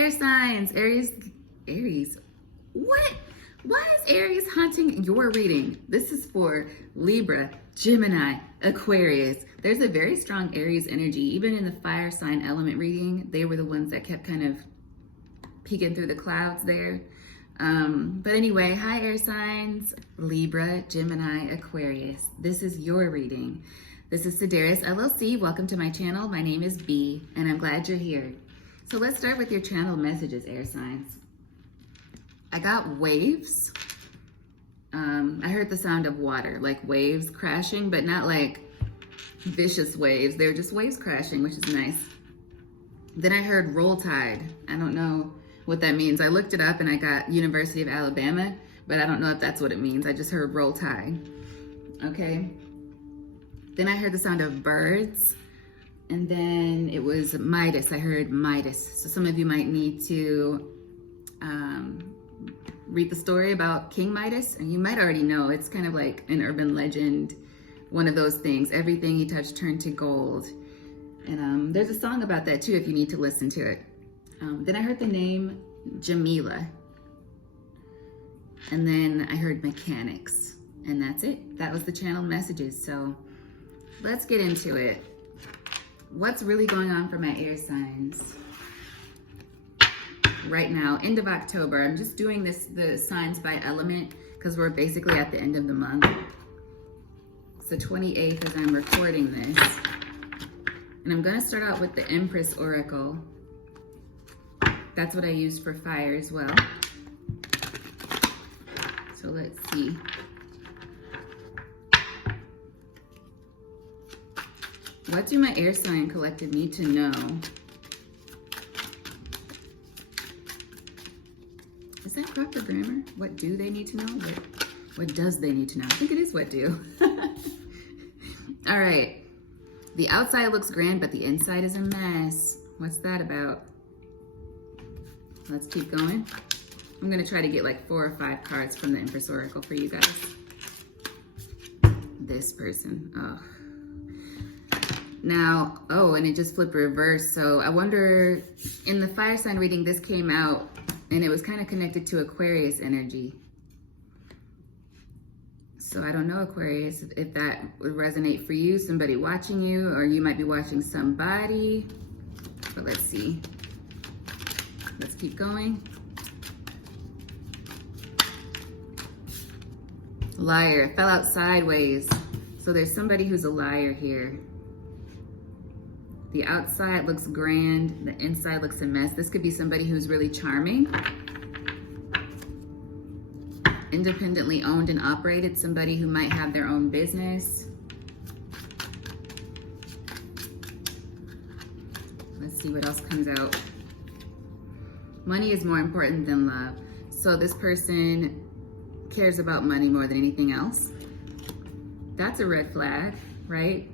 air signs, Aries. What? Why is Aries haunting your reading? This is for Libra, Gemini, Aquarius. There's a very strong Aries energy. Even in the fire sign element reading, they were the ones that kept kind of peeking through the clouds there. But anyway, hi air signs, Libra, Gemini, Aquarius. This is your reading. This is Sideris LLC. Welcome to my channel. My name is B, and I'm glad you're here. So let's start with your channel messages, air signs. I got waves. I heard the sound of water, like waves crashing, but not like vicious waves. They were just waves crashing, which is nice. Then I heard roll tide. I don't know what that means. I looked it up and I got University of Alabama, but I don't know if that's what it means. I just heard roll tide. Okay. Then I heard the sound of birds. And then it was Midas. I heard Midas. So some of you might need to read the story about King Midas, and you might already know. It's kind of like an urban legend, one of those things. Everything he touched turned to gold. And there's a song about that too if you need to listen to it. Then I heard the name Jamila. And then I heard mechanics. And that's it. That was the channel messages. So let's get into it. What's really going on for my air signs right now, end of October? I'm just doing the signs by element because we're basically at the end of the month. It's the 28th as I'm recording this. And I'm gonna start out with the Empress Oracle. That's what I use for fire as well. So let's see. What do my air sign collective need to know? Is that proper grammar? What do they need to know? What does they need to know? I think it is what do. All right. The outside looks grand, but the inside is a mess. What's that about? Let's keep going. I'm gonna try to get like 4 or 5 cards from the Empress Oracle for you guys. This person, oh. Now, oh, and it just flipped reverse. So I wonder, in the fire sign reading, this came out and it was kind of connected to Aquarius energy. So I don't know, Aquarius, if that would resonate for you, somebody watching you, or you might be watching somebody. But let's see. Let's keep going. Liar, fell out sideways. So there's somebody who's a liar here. The outside looks grand, the inside looks a mess. This could be somebody who's really charming, independently owned and operated, somebody who might have their own business. Let's see what else comes out. Money is more important than love. So this person cares about money more than anything else. That's a red flag, right?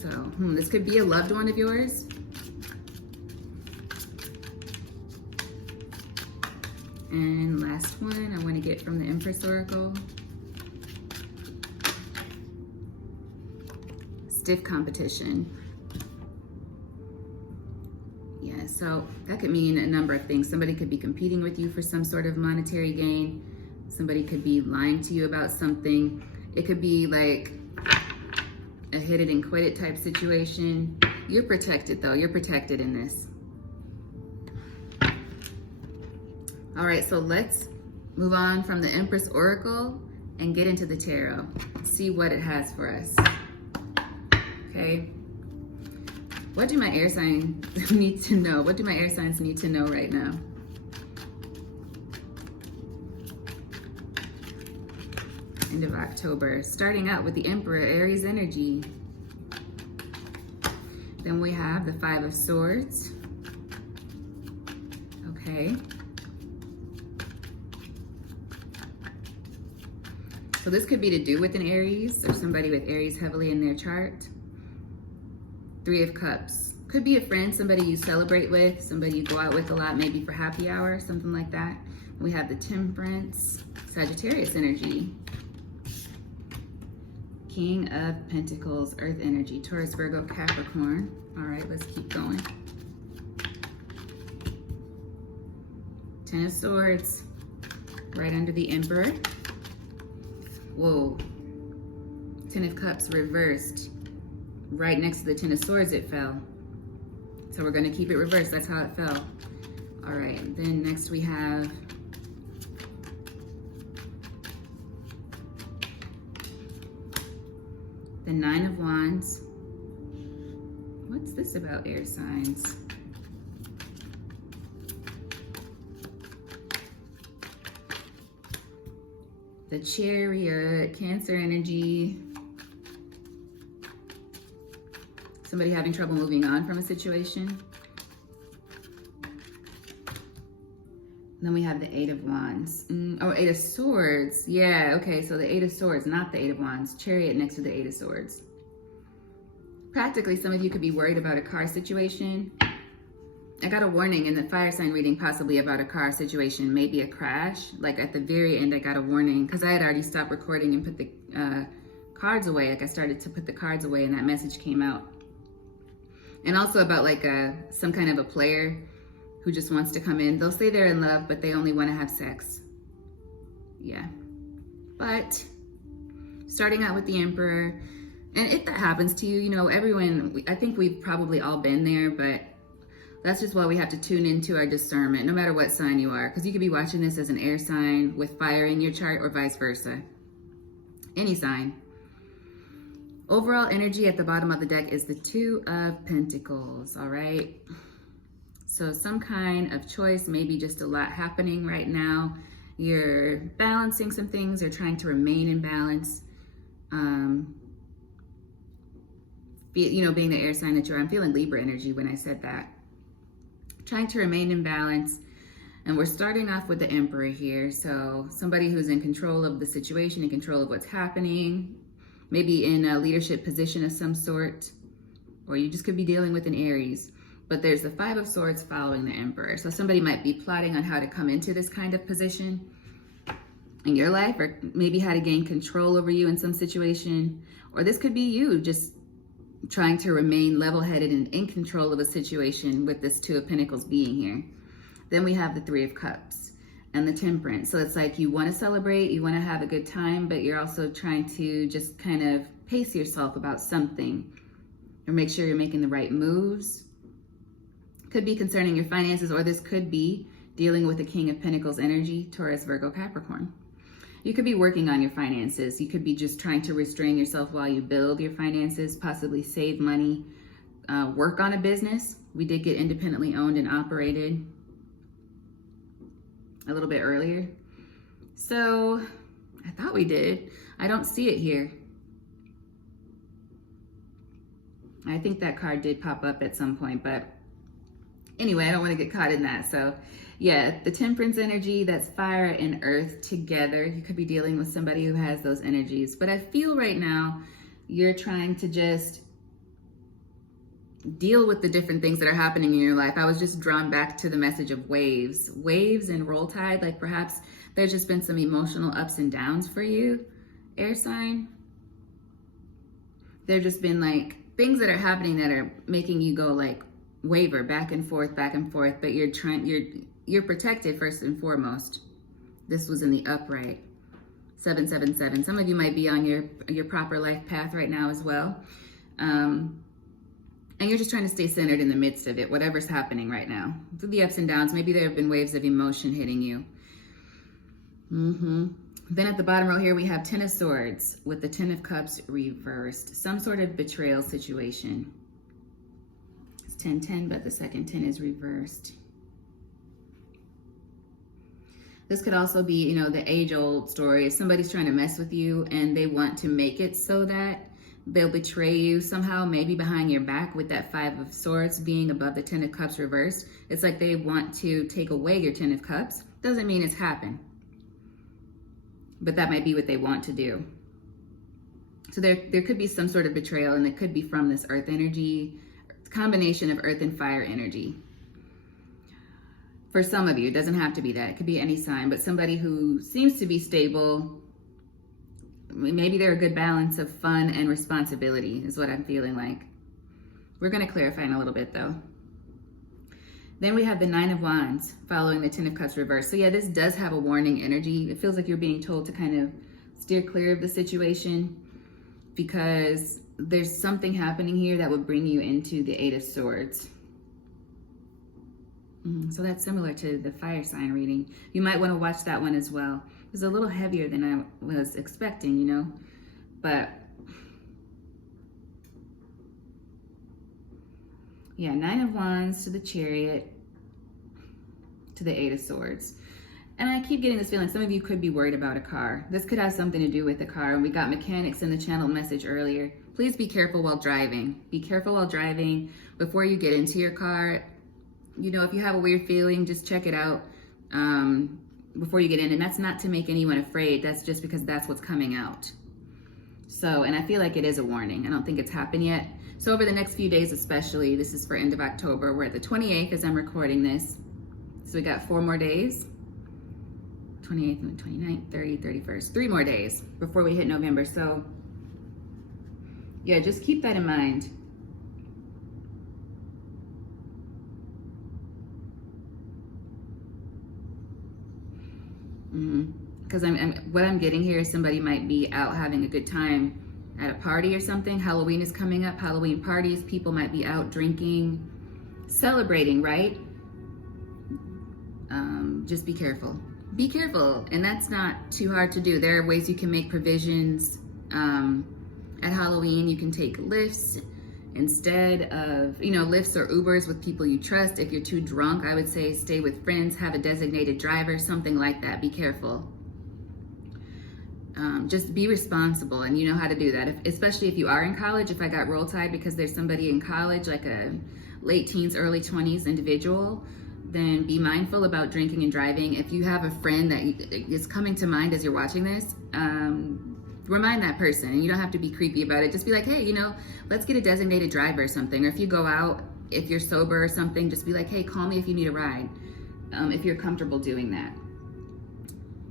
So, this could be a loved one of yours. And last one I want to get from the Empress Oracle. Stiff competition. Yeah, so that could mean a number of things. Somebody could be competing with you for some sort of monetary gain. Somebody could be lying to you about something. It could be like a hit it and quit it type situation. You're protected though. You're protected in this. All right, so let's move on from the Empress Oracle and get into the tarot. See what it has for us. Okay. What do my air signs need to know? What do my air signs need to know right now? End of October, starting out with the Emperor, Aries energy. Then we have the 5 of Swords. Okay. So this could be to do with an Aries or somebody with Aries heavily in their chart. 3 of Cups. Could be a friend, somebody you celebrate with, somebody you go out with a lot, maybe for happy hour, something like that. We have the Temperance, Sagittarius energy. King of Pentacles, Earth energy, Taurus, Virgo, Capricorn. All right, let's keep going. Ten of Swords, right under the Emperor. Whoa. Ten of Cups reversed. Right next to the Ten of Swords it fell. So we're gonna keep it reversed, that's how it fell. All right, then next we have the Nine of Wands. What's this about air signs? The Chariot, Cancer energy. Somebody having trouble moving on from a situation. Then we have the Eight of Wands. Oh, Eight of Swords. Yeah, okay, so the Eight of Swords, not the Eight of Wands. Chariot next to the Eight of Swords. Practically, some of you could be worried about a car situation. I got a warning in the fire sign reading possibly about a car situation, maybe a crash. Like at the very end, I got a warning because I had already stopped recording and put the cards away. Like I started to put the cards away and that message came out. And also about like some kind of a player who just wants to come in. They'll say they're in love, but they only want to have sex. Yeah. But starting out with the Emperor, and if that happens to you, you know, everyone, I think we've probably all been there, but that's just why we have to tune into our discernment, no matter what sign you are, because you could be watching this as an air sign with fire in your chart or vice versa. Any sign. Overall energy at the bottom of the deck is the Two of Pentacles, all right? So some kind of choice, maybe just a lot happening right now. You're balancing some things or trying to remain in balance. You know, being the air sign that you are, I'm feeling Libra energy when I said that. Trying to remain in balance. And we're starting off with the Emperor here. So somebody who's in control of the situation, in control of what's happening, maybe in a leadership position of some sort, or you just could be dealing with an Aries. But there's the Five of Swords following the Emperor. So somebody might be plotting on how to come into this kind of position in your life, or maybe how to gain control over you in some situation. Or this could be you just trying to remain level-headed and in control of a situation with this Two of Pentacles being here. Then we have the Three of Cups and the Temperance. So it's like you want to celebrate, you want to have a good time, but you're also trying to just kind of pace yourself about something or make sure you're making the right moves. Could be concerning your finances, or this could be dealing with the King of Pentacles energy, Taurus, Virgo, Capricorn. You could be working on your finances. You could be just trying to restrain yourself while you build your finances, possibly save money, work on a business. We did get independently owned and operated a little bit earlier. So I thought we did. I don't see it here. I think that card did pop up at some point, but anyway, I don't want to get caught in that. So yeah, the Temperance energy, that's fire and earth together. You could be dealing with somebody who has those energies. But I feel right now you're trying to just deal with the different things that are happening in your life. I was just drawn back to the message of waves. Waves and roll tide, like perhaps there's just been some emotional ups and downs for you, air sign. There've just been like things that are happening that are making you go like waver back and forth, but you're protected first and foremost. This was in the upright. 777. Some of you might be on your proper life path right now as well. And you're just trying to stay centered in the midst of it, whatever's happening right now. Through the ups and downs, maybe there have been waves of emotion hitting you. Then at the bottom row here, we have Ten of Swords with the Ten of Cups reversed. Some sort of betrayal situation. It's 10-10, but the second 10 is reversed. This could also be, you know, the age-old story. If somebody's trying to mess with you and they want to make it so that they'll betray you somehow, maybe behind your back with that Five of Swords being above the Ten of Cups reversed. It's like they want to take away your Ten of Cups. Doesn't mean it's happened. But that might be what they want to do. So there could be some sort of betrayal, and it could be from this earth energy, combination of earth and fire energy. For some of you, it doesn't have to be that. It could be any sign, but somebody who seems to be stable, maybe they're a good balance of fun and responsibility is what I'm feeling like. We're going to clarify in a little bit though. Then we have the Nine of Wands following the Ten of Cups reverse. So yeah, this does have a warning energy. It feels like you're being told to kind of steer clear of the situation because there's something happening here that would bring you into the Eight of Swords. So that's similar to the fire sign reading. You might want to watch that one as well. It's a little heavier than I was expecting, you know, but yeah, Nine of Wands to the Chariot to the Eight of Swords. And I keep getting this feeling some of you could be worried about a car. This could have something to do with the car. And we got mechanics in the channel message earlier. Please be careful while driving. Be careful while driving before you get into your car. You know, if you have a weird feeling, just check it out before you get in. And that's not to make anyone afraid. That's just because that's what's coming out. So, and I feel like it is a warning. I don't think it's happened yet. So over the next few days especially, this is for end of October. We're at the 28th as I'm recording this. So we got 4 more days. 28th and the 29th, 30th, 31st. 3 more days before we hit November. So yeah, just keep that in mind. Because what I'm getting here is somebody might be out having a good time at a party or something. Halloween is coming up, Halloween parties. People might be out drinking, celebrating, right? Just be careful. Be careful, and that's not too hard to do. There are ways you can make provisions. At Halloween, you can take Lyfts instead of, you know, Lyfts or Ubers with people you trust. If you're too drunk, I would say stay with friends, have a designated driver, something like that. Be careful. Just be responsible, and you know how to do that. Especially if you are in college. If I got Roll Tide because there's somebody in college, like a late teens, early 20s individual, then be mindful about drinking and driving. If you have a friend that is coming to mind as you're watching this, remind that person, and you don't have to be creepy about it. Just be like, hey, you know, let's get a designated driver or something. Or if you go out, if you're sober or something, just be like, hey, call me if you need a ride, if you're comfortable doing that.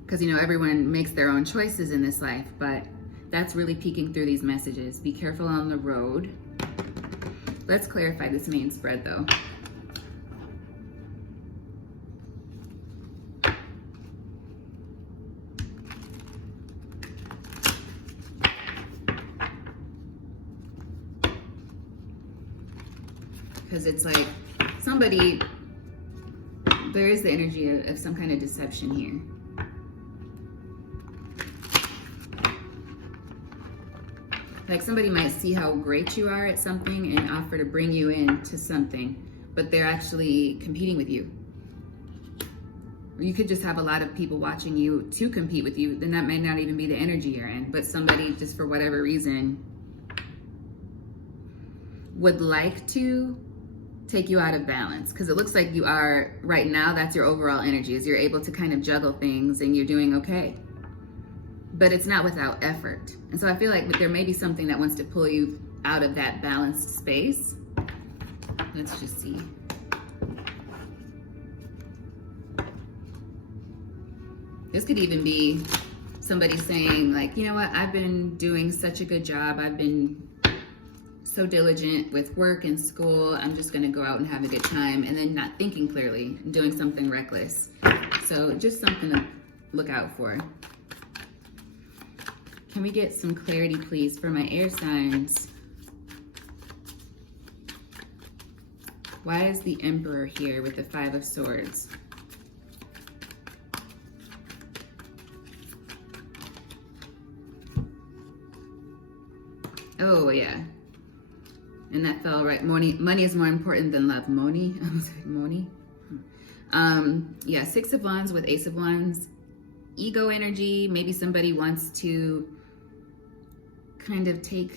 Because, you know, everyone makes their own choices in this life, but that's really peeking through these messages. Be careful on the road. Let's clarify this main spread though. Because it's like somebody, there is the energy of some kind of deception here. Like somebody might see how great you are at something and offer to bring you into something, but they're actually competing with you. Or you could just have a lot of people watching you to compete with you, then that may not even be the energy you're in, but somebody just for whatever reason would like to take you out of balance, because it looks like you are right now. That's your overall energy, is you're able to kind of juggle things and you're doing okay, but it's not without effort. And so I feel like there may be something that wants to pull you out of that balanced space. Let's just see. This could even be somebody saying like, you know what, I've been doing such a good job, I've been so diligent with work and school, I'm just gonna go out and have a good time, and then not thinking clearly, doing something reckless. So just something to look out for. Can we get some clarity, please, for my air signs? Why is the Emperor here with the Five of Swords? Oh, yeah. And that fell right. Money is more important than love. Money. Yeah, Six of Wands with Ace of Wands. Ego energy. Maybe somebody wants to kind of take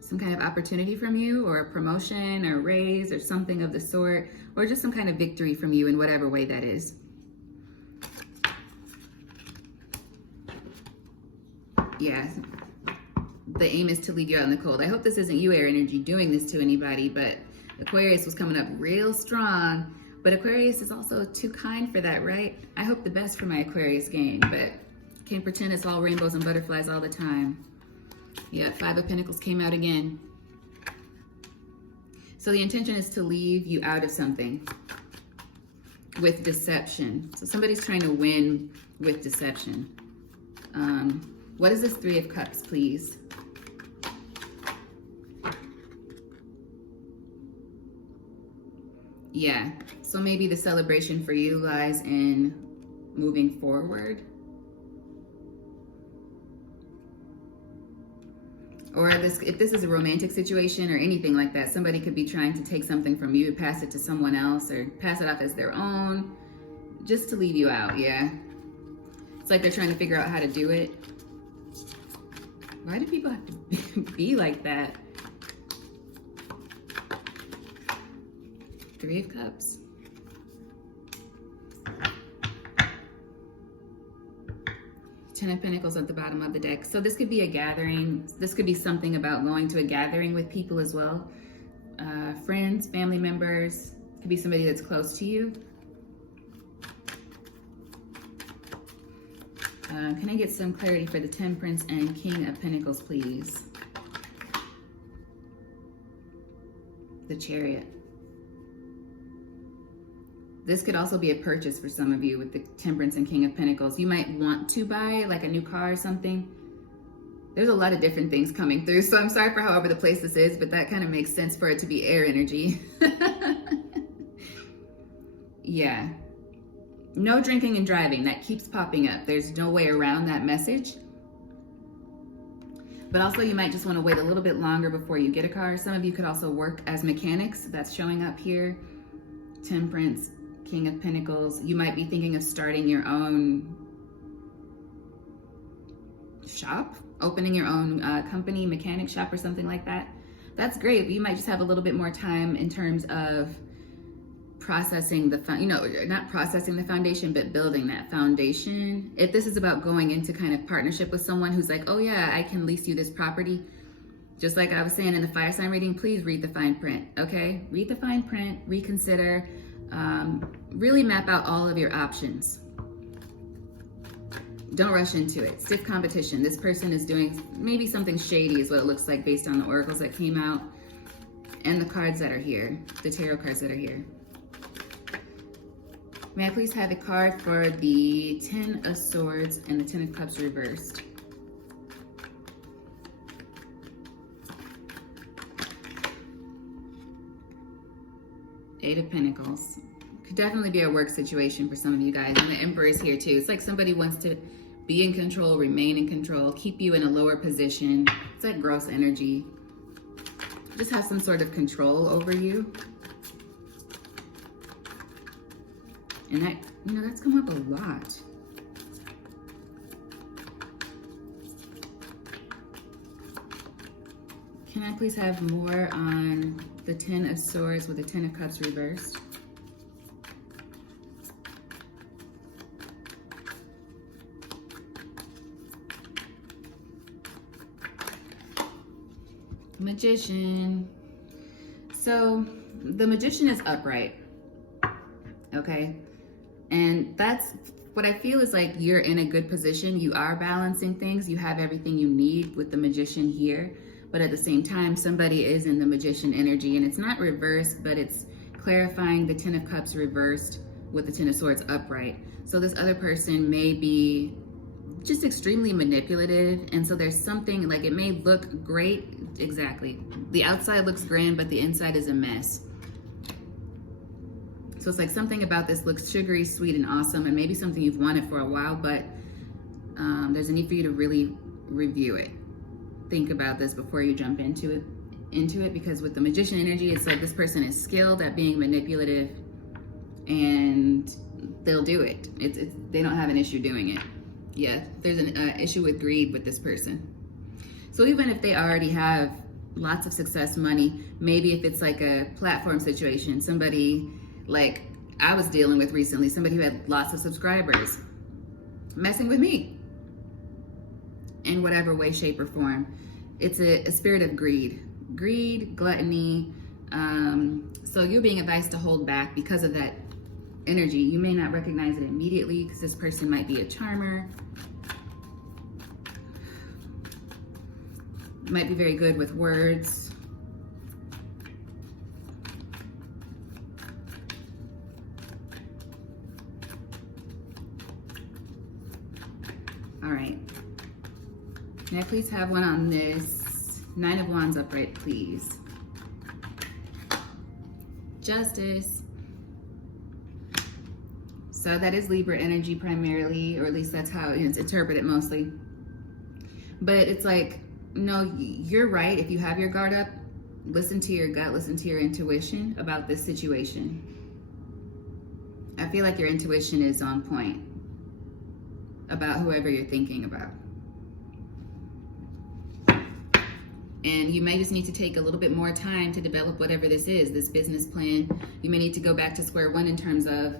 some kind of opportunity from you, or a promotion or raise or something of the sort, or just some kind of victory from you in whatever way that is. Yeah. The aim is to leave you out in the cold. I hope this isn't you, air energy, doing this to anybody, but Aquarius was coming up real strong, but Aquarius is also too kind for that, right? I hope the best for my Aquarius gang, but Can't pretend it's all rainbows and butterflies all the time. Yeah, Five of Pentacles came out again. So the intention is to leave you out of something with deception. So somebody's trying to win with deception. What is this Three of Cups, please? Yeah, so maybe the celebration for you lies in moving forward. Or if this is a romantic situation or anything like that, somebody could be trying to take something from you, pass it to someone else, or pass it off as their own, just to leave you out, yeah. It's like they're trying to figure out how to do it. Why do people have to be like that? Three of Cups. Ten of Pentacles at the bottom of the deck. So this could be a gathering. This could be something about going to a gathering with people as well. Friends, family members. Could be somebody that's close to you. Can I get some clarity for the Temperance and King of Pentacles, please? The Chariot. This could also be a purchase for some of you with the Temperance and King of Pentacles. You might want to buy like a new car or something. There's a lot of different things coming through, so I'm sorry for how over the place this is, but that kind of makes sense for it to be air energy. Yeah. No drinking and driving. That keeps popping up. There's no way around that message. But also you might just want to wait a little bit longer before you get a car. Some of you could also work as mechanics. That's showing up here. Temperance, King of Pentacles. You might be thinking of starting your own shop, opening your own company, mechanic shop or something like that. That's great. You might just have a little bit more time in terms of processing the, not processing the foundation, but building that foundation. If this is about going into kind of partnership with someone who's like, oh yeah, I can lease you this property. Just like I was saying in the fire sign reading, please read the fine print, okay? Read the fine print, reconsider, really map out all of your options. Don't rush into it. Stiff competition. This person is doing maybe something shady is what it looks like based on the oracles that came out and the cards that are here, the tarot cards that are here. May I please have a card for the Ten of Swords and the Ten of Cups reversed? Eight of Pentacles. Could definitely be a work situation for some of you guys. And the Emperor is here too. It's like somebody wants to be in control, remain in control, keep you in a lower position. It's like gross energy. Just have some sort of control over you. And that, that's come up a lot. Can I please have more on the Ten of Swords with the Ten of Cups reversed? Magician. So the Magician is upright, okay? And that's what I feel is like you're in a good position. You are balancing things. You have everything you need with the Magician here. But at the same time, somebody is in the Magician energy. And it's not reversed, but it's clarifying the Ten of Cups reversed with the Ten of Swords upright. So this other person may be just extremely manipulative. And so there's something like it may look great. Exactly. The outside looks grand, but the inside is a mess. So it's like something about this looks sugary, sweet, and awesome, and maybe something you've wanted for a while, but there's a need for you to really review it. Think about this before you jump into it, because with the Magician energy, it's like this person is skilled at being manipulative, and they'll do it. They don't have an issue doing it. Yeah, there's an issue with greed with this person. So even if they already have lots of success, money, maybe if it's like a platform situation, somebody like I was dealing with recently, somebody who had lots of subscribers messing with me in whatever way, shape, or form. It's a spirit of greed, gluttony. So you're being advised to hold back because of that energy. You may not recognize it immediately because this person might be a charmer. You might be very good with words. All right. May I please have one on this? 9 of Wands upright, please. Justice. So that is Libra energy primarily, or at least that's how it's interpreted mostly. But it's like, no, you're right. If you have your guard up, listen to your gut, listen to your intuition about this situation. I feel like your intuition is on point about whoever you're thinking about. And you may just need to take a little bit more time to develop whatever this is, this business plan. You may need to go back to square one in terms of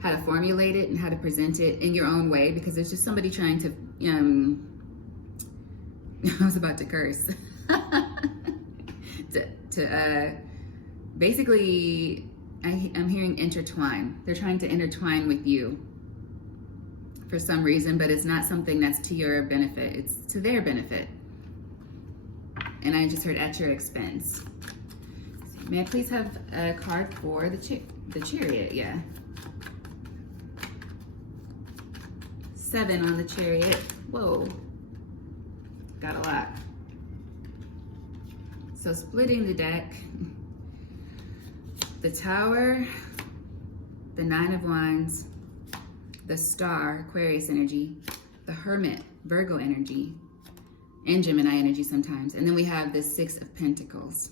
how to formulate it and how to present it in your own way, because there's just somebody trying to, I was about to curse, basically, I'm hearing intertwine. They're trying to intertwine with you for some reason, but it's not something that's to your benefit. It's to their benefit. And I just heard at your expense. May I please have a card for the Chariot? Yeah. 7 on the Chariot. Whoa. Got a lot. So splitting the deck. The Tower, the 9 of Wands, the Star, Aquarius energy, the Hermit, Virgo energy, and Gemini energy sometimes. And then we have the 6 of Pentacles.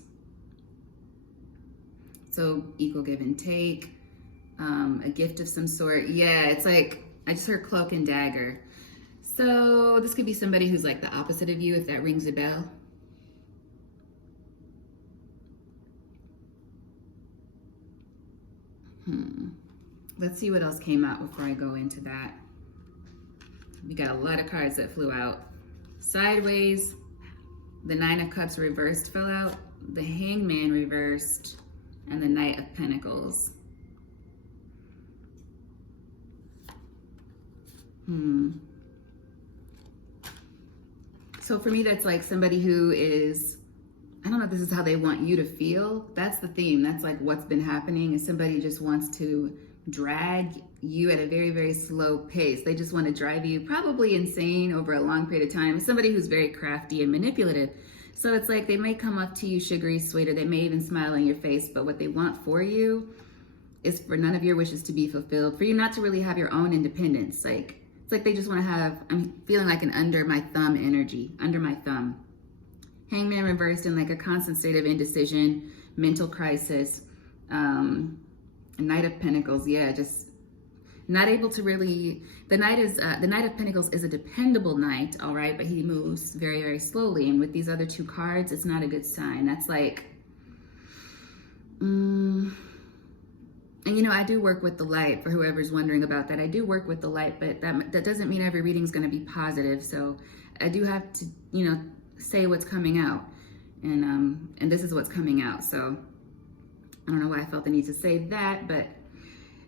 So equal give and take, a gift of some sort. Yeah, it's like, I just heard Cloak and Dagger. So this could be somebody who's like the opposite of you, if that rings a bell. Let's see what else came out before I go into that. We got a lot of cards that flew out. Sideways, the 9 of Cups reversed fell out, the Hangman reversed, and the Knight of Pentacles. So for me, that's like somebody who is, I don't know if this is how they want you to feel. That's the theme. That's like what's been happening, is somebody just wants to drag you at a very, very slow pace. They just want to drive you probably insane over a long period of time. Somebody who's very crafty and manipulative. So it's like they may come up to you sugary sweet, or they may even smile on your face, but what they want for you is for none of your wishes to be fulfilled, for you not to really have your own independence. Like, it's like they just want to have, I'm feeling like an under my thumb energy, under my thumb. Hangman reversed in like a constant state of indecision, mental crisis, Knight of Pentacles, yeah, just not able to really, the Knight of Pentacles is a dependable knight, all right, but he moves very, very slowly. And with these other 2 cards, it's not a good sign. That's like, and you know, I do work with the light, for whoever's wondering about that. I do work with the light, but that doesn't mean every reading is going to be positive. So I do have to, you know, say what's coming out, and this is what's coming out. So I don't know why I felt the need to say that, but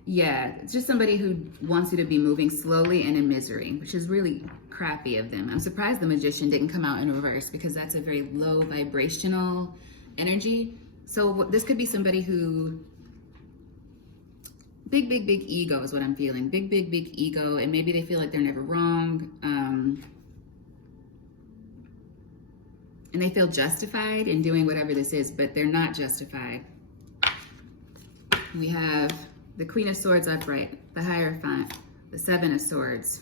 yeah, it's just somebody who wants you to be moving slowly and in misery, which is really crappy of them. I'm surprised the Magician didn't come out in reverse, because that's a very low vibrational energy. So this could be somebody who, big ego is what I'm feeling. Big ego, and maybe they feel like they're never wrong. And they feel justified in doing whatever this is, but they're not justified. We have the Queen of Swords upright, the Hierophant, the 7 of Swords.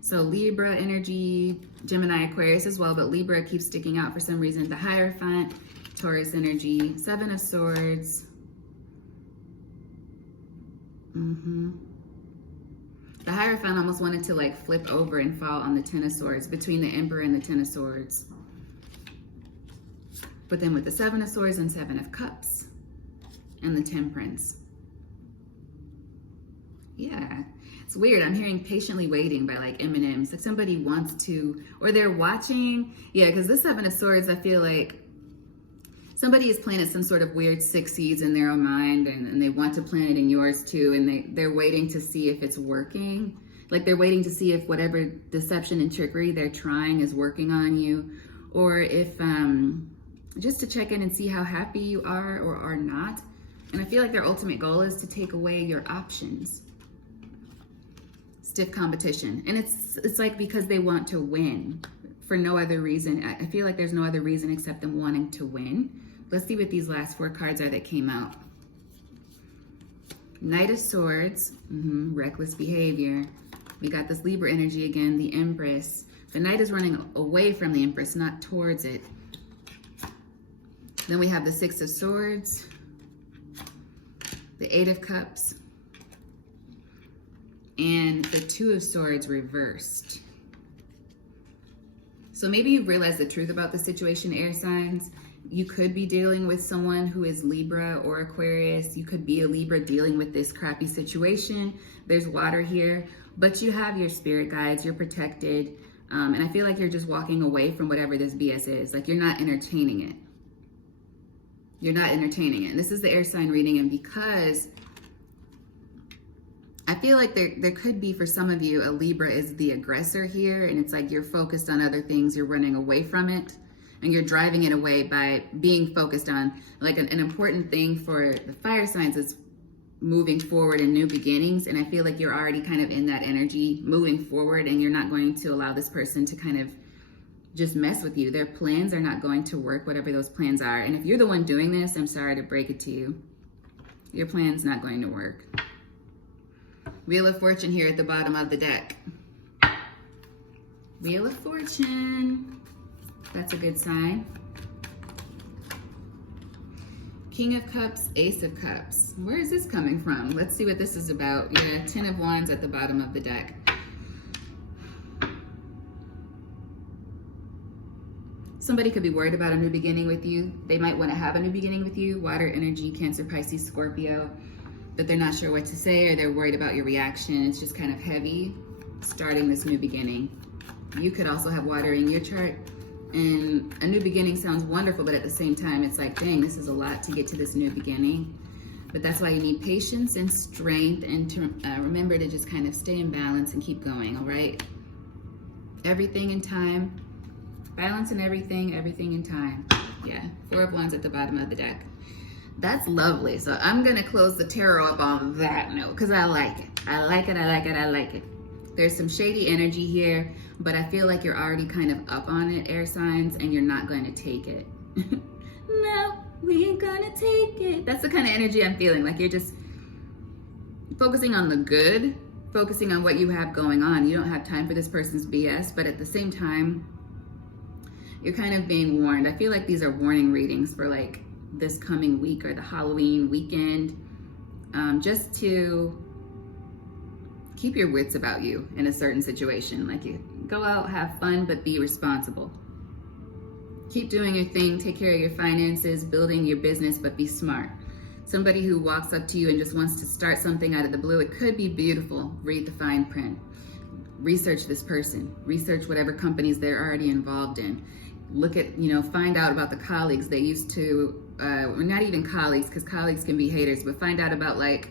So Libra energy, Gemini, Aquarius as well, but Libra keeps sticking out for some reason. The Hierophant, Taurus energy, 7 of Swords. The Hierophant almost wanted to like flip over and fall on the 10 of Swords, between the Emperor and the 10 of Swords. But then with the 7 of Swords and 7 of Cups and the Temperance. Yeah, it's weird. I'm hearing patiently waiting by like Eminem. It's like somebody wants to, or they're watching. Yeah, because this 7 of Swords, I feel like somebody is planted some sort of weird 6 seeds in their own mind, and they want to plant it in yours too, and they're waiting to see if it's working. Like they're waiting to see if whatever deception and trickery they're trying is working on you, or if just to check in and see how happy you are or are not. And I feel like their ultimate goal is to take away your options. Stiff competition. And it's like because they want to win for no other reason. I feel like there's no other reason except them wanting to win. Let's see what these last 4 cards are that came out. Knight of Swords, reckless behavior. We got this Libra energy again, the Empress. The Knight is running away from the Empress, not towards it. Then we have the 6 of Swords, the 8 of Cups, and the 2 of Swords reversed. So maybe you realize the truth about the situation, air signs. You could be dealing with someone who is Libra or Aquarius. You could be a Libra dealing with this crappy situation. There's water here, but you have your spirit guides, you're protected. And I feel like you're just walking away from whatever this BS is. Like you're not entertaining it. You're not entertaining it. And this is the air sign reading. And because I feel like there could be for some of you, a Libra is the aggressor here. And it's like you're focused on other things. You're running away from it. And you're driving it away by being focused on like an important thing for the fire signs is moving forward and new beginnings. And I feel like you're already kind of in that energy moving forward, and you're not going to allow this person to kind of just mess with you. Their plans are not going to work, whatever those plans are. And if you're the one doing this, I'm sorry to break it to you. Your plan's not going to work. Wheel of Fortune here at the bottom of the deck. Wheel of Fortune. That's a good sign. King of Cups, Ace of Cups. Where is this coming from? Let's see what this is about. Yeah, 10 of Wands at the bottom of the deck. Somebody could be worried about a new beginning with you. They might want to have a new beginning with you. Water energy, Cancer, Pisces, Scorpio. But they're not sure what to say, or they're worried about your reaction. It's just kind of heavy starting this new beginning. You could also have water in your chart. And a new beginning sounds wonderful, but at the same time, it's like, dang, this is a lot to get to this new beginning. But that's why you need patience and strength, and to remember to just kind of stay in balance and keep going, all right? Everything in time. Balance in everything, everything in time. Yeah, 4 of Wands at the bottom of the deck. That's lovely. So I'm going to close the tarot up on that note because I like it. I like it, I like it, I like it. There's some shady energy here, but I feel like you're already kind of up on it, air signs, and you're not going to take it. No, we ain't gonna take it. That's the kind of energy I'm feeling. Like you're just focusing on the good, focusing on what you have going on. You don't have time for this person's BS, but at the same time, you're kind of being warned. I feel like these are warning readings for like this coming week or the Halloween weekend, just to keep your wits about you in a certain situation. Like you go out, have fun, but be responsible. Keep doing your thing, take care of your finances, building your business, but be smart. Somebody who walks up to you and just wants to start something out of the blue, it could be beautiful. Read the fine print. Research this person. Research whatever companies they're already involved in. Look at, find out about the colleagues they used to, or not even colleagues, because colleagues can be haters, but find out about like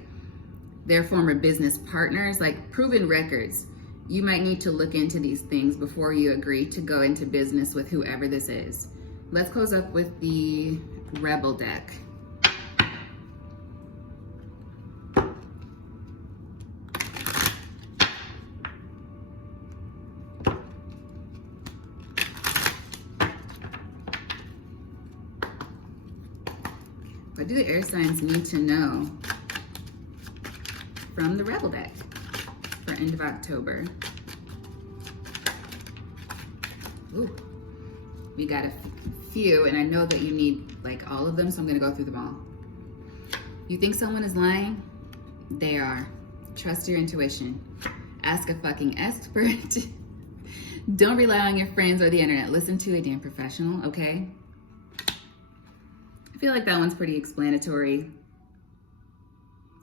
their former business partners, like proven records. You might need to look into these things before you agree to go into business with whoever this is. Let's close up with the Rebel deck. What do the air signs need to know from the Rebel deck for end of October? Ooh, we got a few, and I know that you need like all of them, so I'm gonna go through them all. You think someone is lying? They are. Trust your intuition. Ask a fucking expert. Don't rely on your friends or the internet. Listen to a damn professional, okay? I feel like that one's pretty explanatory.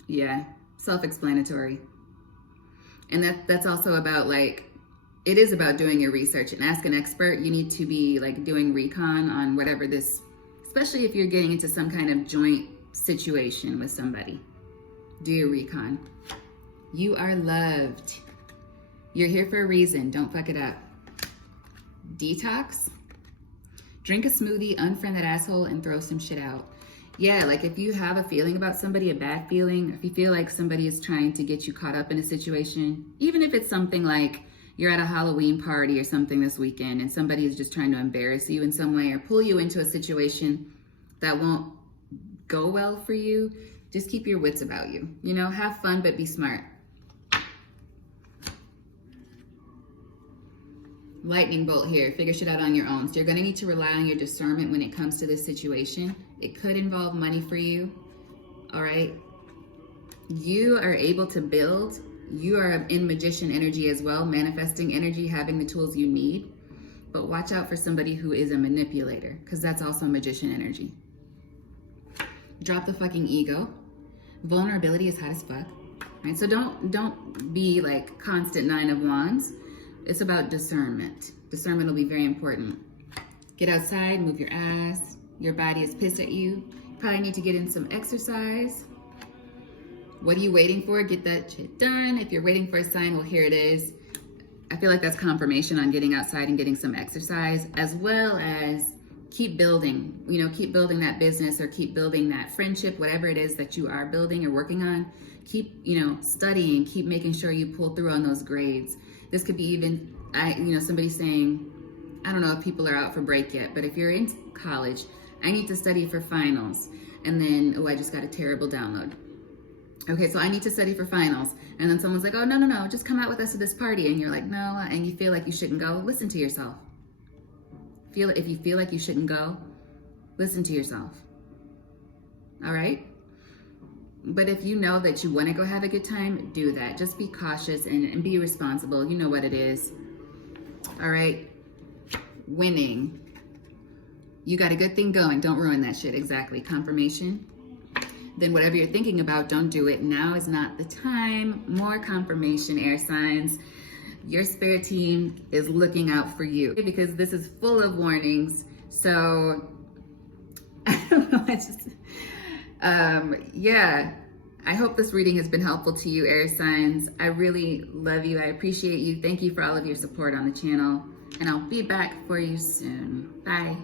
Yeah, self-explanatory. And that's also about like, it is about doing your research and ask an expert. You need to be like doing recon on whatever this, especially if you're getting into some kind of joint situation with somebody. Do your recon. You are loved. You're here for a reason. Don't fuck it up. Detox. Drink a smoothie, unfriend that asshole, and throw some shit out. Yeah, like if you have a feeling about somebody, a bad feeling, if you feel like somebody is trying to get you caught up in a situation, even if it's something like you're at a Halloween party or something this weekend and somebody is just trying to embarrass you in some way or pull you into a situation that won't go well for you, just keep your wits about you. You know, have fun, but be smart. Lightning bolt here, figure shit out on your own. So you're gonna need to rely on your discernment when it comes to this situation. It could involve money for you, all right? You are able to build. You are in magician energy as well, manifesting energy, having the tools you need. But watch out for somebody who is a manipulator, because that's also magician energy. Drop the fucking ego. Vulnerability is hot as fuck, right? So don't be like constant 9 of Wands. It's about discernment. Discernment will be very important. Get outside, move your ass. Your body is pissed at you. Probably need to get in some exercise. What are you waiting for? Get that shit done. If you're waiting for a sign, well, here it is. I feel like that's confirmation on getting outside and getting some exercise, as well as keep building, you know, keep building that business or keep building that friendship, whatever it is that you are building or working on. Keep, you know, studying, keep making sure you pull through on those grades. This could be even, somebody saying, I don't know if people are out for break yet, but if you're in college, I need to study for finals. And then, oh, I just got a terrible download. Okay, so I need to study for finals. And then someone's like, oh, no, just come out with us to this party. And you're like, no, and you feel like you shouldn't go. Listen to yourself. If you feel like you shouldn't go, listen to yourself. All right? But if you know that you want to go have a good time, do that. Just be cautious and be responsible. You know what it is. All right? Winning. You got a good thing going. Don't ruin that shit. Exactly. Confirmation. Then whatever you're thinking about, don't do it. Now is not the time. More confirmation, air signs. Your spirit team is looking out for you because this is full of warnings. So, I don't know. Yeah, I hope this reading has been helpful to you, air signs. I really love you. I appreciate you. Thank you for all of your support on the channel. And I'll be back for you soon. Bye.